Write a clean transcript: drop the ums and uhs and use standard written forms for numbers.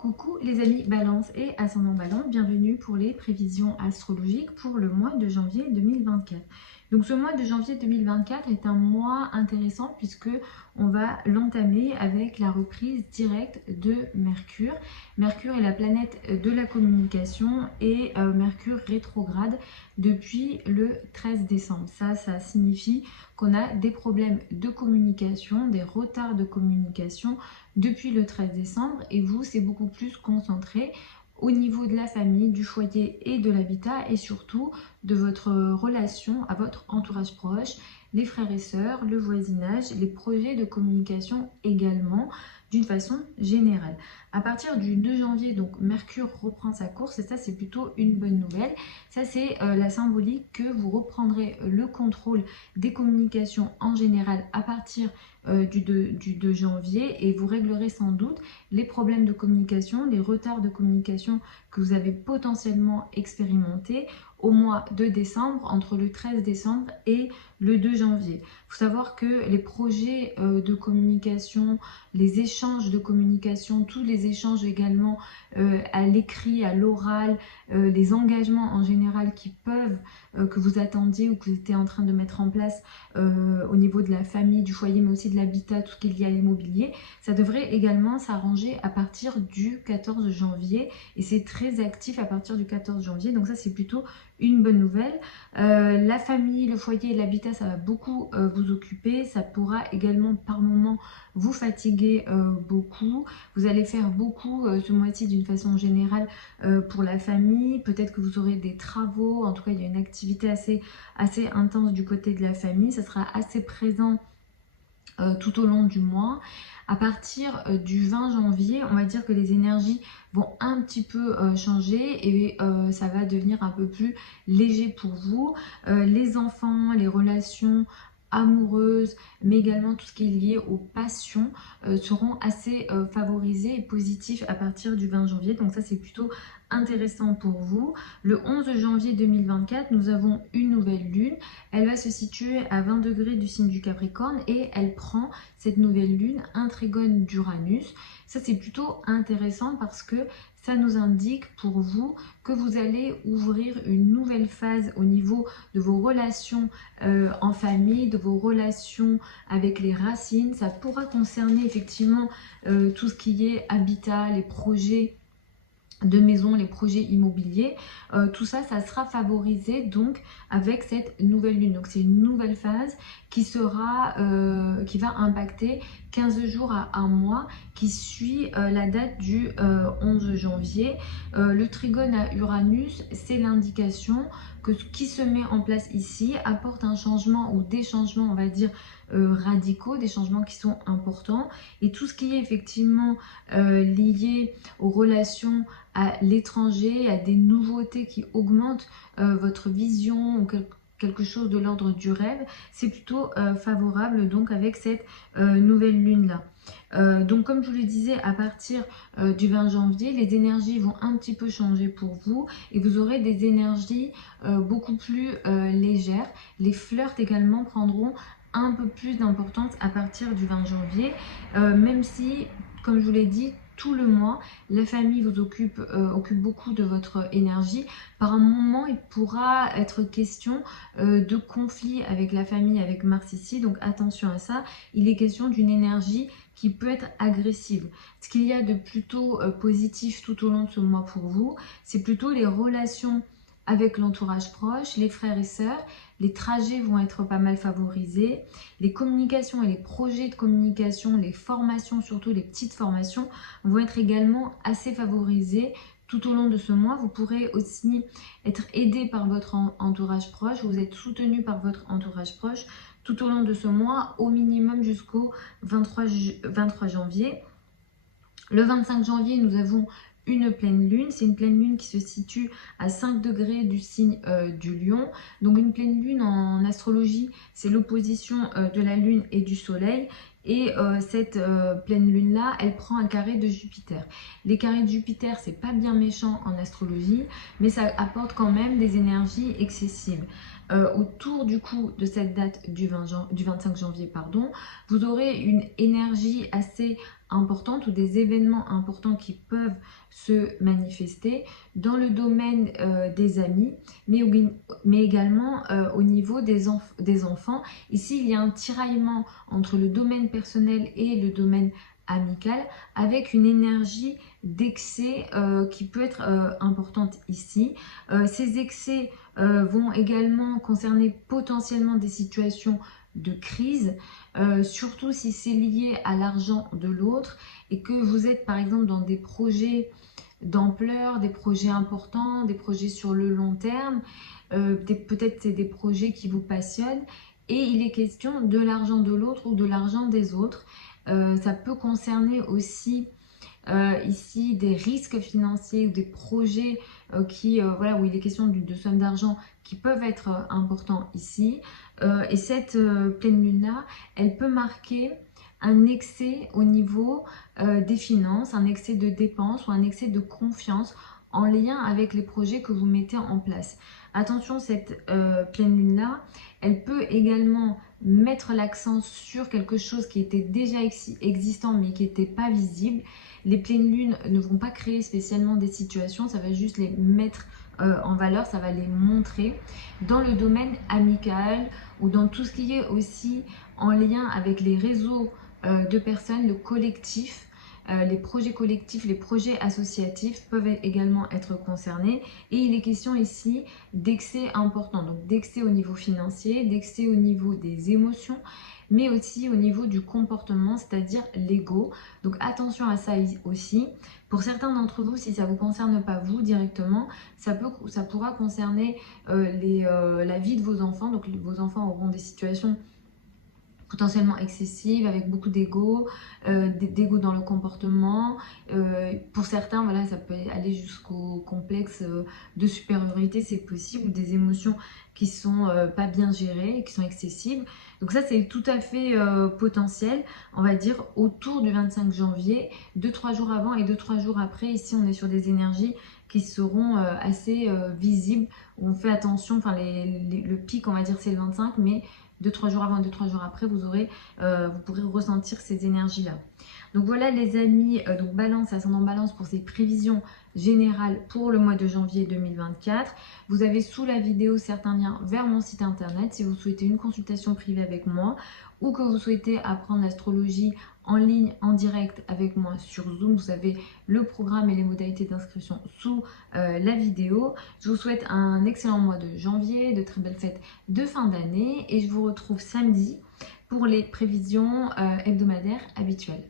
Coucou les amis Balance et Ascendant Balance, bienvenue pour les prévisions astrologiques pour le mois de janvier 2024. Donc ce mois de janvier 2024 est un mois intéressant puisque on va l'entamer avec la reprise directe de Mercure. Mercure est la planète de la communication et Mercure rétrograde depuis le 13 décembre. Ça signifie qu'on a des problèmes de communication, des retards de communication depuis le 13 décembre et vous, c'est beaucoup plus concentré au niveau de la famille, du foyer et de l'habitat et surtout de votre relation à votre entourage proche, les frères et sœurs, le voisinage, les projets de communication également d'une façon générale. À partir du 2 janvier, donc Mercure reprend sa course et ça c'est plutôt une bonne nouvelle. Ça c'est la symbolique que vous reprendrez le contrôle des communications en général à partir du 2 janvier et vous réglerez sans doute les problèmes de communication, les retards de communication que vous avez potentiellement expérimentés au mois de décembre, entre le 13 décembre et le 2 janvier. Il faut savoir que les projets de communication, les échanges de communication, tous les échanges également à l'écrit, à l'oral, les engagements en général qui peuvent, que vous attendiez ou que vous étiez en train de mettre en place au niveau de la famille, du foyer, mais aussi de l'habitat, tout ce qui est lié à l'immobilier, ça devrait également s'arranger à partir du 14 janvier et c'est très actif à partir du 14 janvier, donc ça c'est plutôt une bonne nouvelle. La famille, le foyer et l'habitat, ça va beaucoup vous occuper, ça pourra également par moment vous fatiguer beaucoup. Vous allez faire beaucoup ce mois-ci d'une façon générale pour la famille, peut-être que vous aurez des travaux, en tout cas il y a une activité assez intense du côté de la famille, ça sera assez présent tout au long du mois. À partir du 20 janvier, on va dire que les énergies vont un petit peu changer et ça va devenir un peu plus léger pour vous. Les enfants, les relations amoureuses, mais également tout ce qui est lié aux passions seront assez favorisés et positifs à partir du 20 janvier. Donc ça, c'est plutôt intéressant pour vous. Le 11 janvier 2024, nous avons une nouvelle lune. Elle va se situer à 20 degrés du signe du Capricorne et elle prend, cette nouvelle lune, un trigone d'Uranus. Ça, c'est plutôt intéressant parce que ça nous indique pour vous que vous allez ouvrir une nouvelle phase au niveau de vos relations en famille, de vos relations avec les racines. Ça pourra concerner effectivement tout ce qui est habitat, les projets de maison, les projets immobiliers, tout ça, ça sera favorisé donc avec cette nouvelle lune. Donc c'est une nouvelle phase qui sera, qui va impacter 15 jours à un mois, qui suit la date du 11 janvier. Le trigone à Uranus, c'est l'indication que ce qui se met en place ici apporte un changement ou des changements, on va dire, radicaux, des changements qui sont importants. Et tout ce qui est effectivement lié aux relations à l'étranger, à des nouveautés qui augmentent votre vision ou quelque chose de l'ordre du rêve, c'est plutôt favorable donc avec cette nouvelle lune là. Donc comme je vous le disais, à partir du 20 janvier, les énergies vont un petit peu changer pour vous et vous aurez des énergies beaucoup plus légères. Les flirts également prendront un peu plus d'importance à partir du 20 janvier, même si, comme je vous l'ai dit, tout le mois, la famille vous occupe beaucoup de votre énergie. Par un moment, il pourra être question de conflit avec la famille, avec Mars ici, donc attention à ça. Il est question d'une énergie qui peut être agressive. Ce qu'il y a de plutôt positif tout au long de ce mois pour vous, c'est plutôt les relations avec l'entourage proche, les frères et sœurs. Les trajets vont être pas mal favorisés. Les communications et les projets de communication, les formations, surtout les petites formations, vont être également assez favorisés tout au long de ce mois. Vous pourrez aussi être aidé par votre entourage proche, vous êtes soutenu par votre entourage proche tout au long de ce mois, au minimum jusqu'au 23 janvier. Le 25 janvier, nous avons une pleine lune, c'est une pleine lune qui se situe à 5 degrés du signe du Lion. Donc une pleine lune en astrologie, c'est l'opposition de la lune et du soleil. Et cette pleine lune là, elle prend un carré de Jupiter. Les carrés de Jupiter, c'est pas bien méchant en astrologie, mais ça apporte quand même des énergies excessives. autour du coup de cette date du 25 janvier, pardon, vous aurez une énergie assez importante ou des événements importants qui peuvent se manifester dans le domaine des amis, mais également au niveau des enfants. Ici, il y a un tiraillement entre le domaine personnel et le domaine amical avec une énergie d'excès qui peut être importante ici. Ces excès vont également concerner potentiellement des situations de crise, surtout si c'est lié à l'argent de l'autre et que vous êtes par exemple dans des projets d'ampleur, des projets importants, des projets sur le long terme, peut-être c'est des projets qui vous passionnent et il est question de l'argent de l'autre ou de l'argent des autres. Ça peut concerner aussi ici des risques financiers ou des projets voilà, où il est question de sommes d'argent qui peuvent être importants ici. Et cette pleine lune-là, elle peut marquer un excès au niveau des finances, un excès de dépenses ou un excès de confiance en lien avec les projets que vous mettez en place. Attention, cette pleine lune-là, elle peut également mettre l'accent sur quelque chose qui était déjà existant mais qui n'était pas visible. Les pleines lunes ne vont pas créer spécialement des situations, ça va juste les mettre en valeur, ça va les montrer dans le domaine amical ou dans tout ce qui est aussi en lien avec les réseaux de personnes, le collectif. Les projets collectifs, les projets associatifs peuvent également être concernés et il est question ici d'excès important, donc d'excès au niveau financier, d'excès au niveau des émotions, mais aussi au niveau du comportement, c'est-à-dire l'ego. Donc attention à ça aussi. Pour certains d'entre vous, si ça ne vous concerne pas vous directement, ça pourra concerner la vie de vos enfants. Donc vos enfants auront des situations potentiellement excessive, avec beaucoup d'ego, d'ego dans le comportement. Pour certains, voilà, ça peut aller jusqu'au complexe de supériorité, c'est possible, des émotions qui sont pas bien gérées, qui sont excessives. Donc ça, c'est tout à fait potentiel, on va dire, autour du 25 janvier, 2-3 jours avant et 2-3 jours après. Ici, on est sur des énergies qui seront assez visibles. On fait attention, enfin le pic, on va dire, c'est le 25, mais 2-3 jours avant, 2-3 jours après, vous pourrez ressentir ces énergies-là. Donc voilà les amis, donc Balance, ascendant Balance pour ces prévisions générales pour le mois de janvier 2024. Vous avez sous la vidéo certains liens vers mon site internet si vous souhaitez une consultation privée avec moi ou que vous souhaitez apprendre l'astrologie en ligne, en direct avec moi sur Zoom. Vous avez le programme et les modalités d'inscription sous la vidéo. Je vous souhaite un excellent mois de janvier, de très belles fêtes de fin d'année et je vous retrouve samedi pour les prévisions hebdomadaires habituelles.